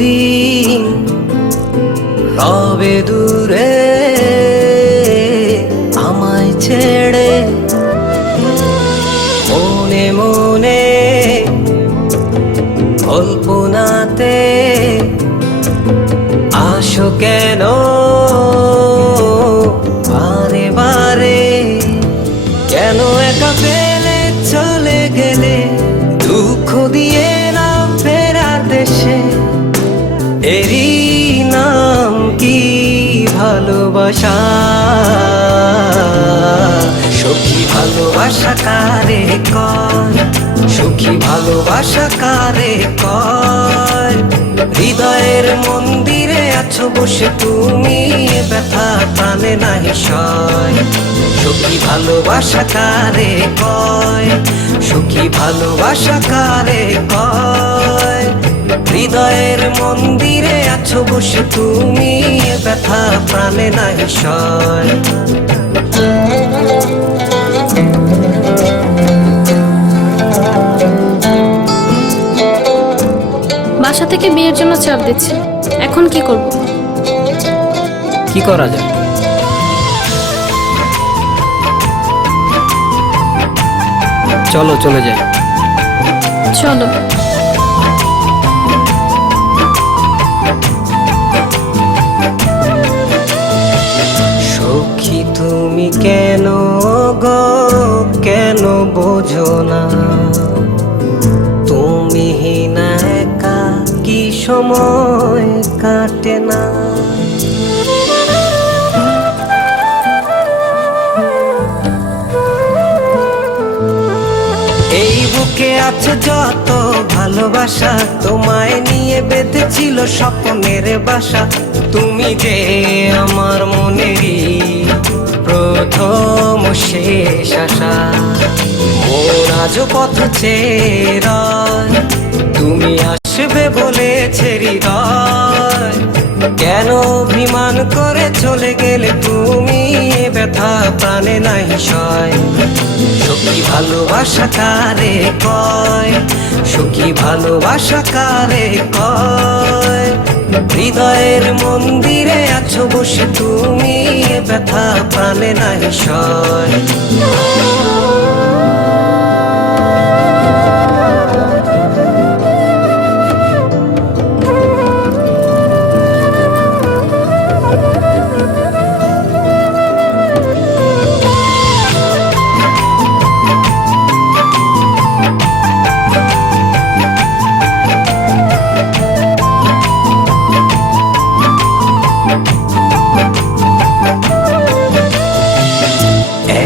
দিন রবে দূরে আমায় ছেড়ে, মনে মনে কল্পনাতে আসো কেন বারে বারে, কেন একা ফেলে চলে গেলে দুঃখ দিয়ে না ফেরার দেশে। এরই নাম কি ভালোবাসা, সখী ভালোবাসা কারে কয়, সখী ভালোবাসা কারে কয়। হৃদয়ের মন্দিরে আছো বসে তুমি, ব্যথা প্রাণে নাহি সয়। সখী ভালোবাসা কারে কয়, সখী ভালোবাসা কারে কয়। হৃদয়ের মন্দিরে আছো বসে তুমি, ব্যথা প্রাণে নাহি সয়। বাসা থেকে বিয়ের জন্য চাপ দিচ্ছে, এখন কি করব? কি করা যায়? চলো চলে যাই। চলো। সখী তুমি কেন গো, কেন বোঝো না? তুমি না একা কি সময় কাটে না? এই বুকে আছে যত ভালোবাসা, তোমায় নিয়ে বেঁধেছিল স্বপ্নের বাসা। তুমি যে আমার মনেরই প্রথম শেষ আশা। মন আজও পথ চেয়ে রয়, তুমি আসবে বলেছে হৃদয়। কেন অভিমান করে চলে গেলে তুমি, ব্যথা প্রাণে নাহি সয়। সখী ভালোবাসা কারে কয়, সখী ভালোবাসা কারে কয়। হৃদয়ের মন্দিরে আছো বসে তুমি, ব্যথা প্রাণে নাহি সয়।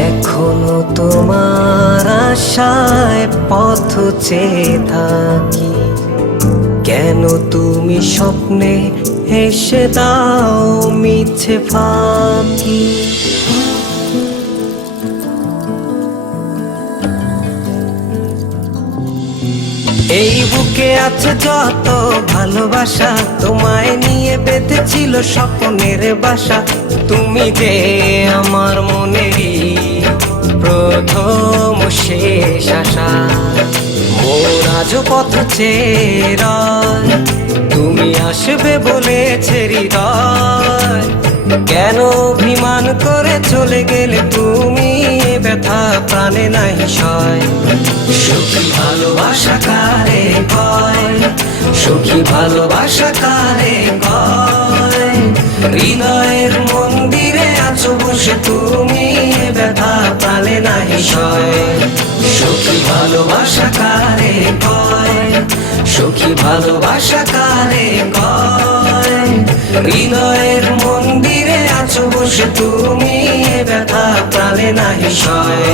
এখনো তোমার আশায় পথ চেয়ে থাকি, কেন তুমি স্বপ্নে হেসে দাও মিছে ফাঁকি। এই বুকে আছে যত ভালোবাসা, তোমায় নিয়ে বেঁধেছিল স্বপ্নের বাসা। তুমি যে আমার মনেরই প্রথম শেষ আশা। মন আজও পথ চেয়ে রয়, তুমি আসবে বলেছে হৃদয়। কেন অভিমান করে চলে গেলে তুমি, ব্যথা প্রাণে নাহি সয়। সখী ভালোবাসা কারে কয়, সখী ভালোবাসা কারে কয়। হৃদয়ের মন্দিরে আছো বসে তুমি, ব্যথা প্রাণে নাহি সয়। সখী ভালোবাসা কারে কয়, সখী ভালোবাসা কারে কয়। হৃদয়ের মন্দিরে আছো বসে তুমি, ব্যথা প্রাণে নাহি সয়।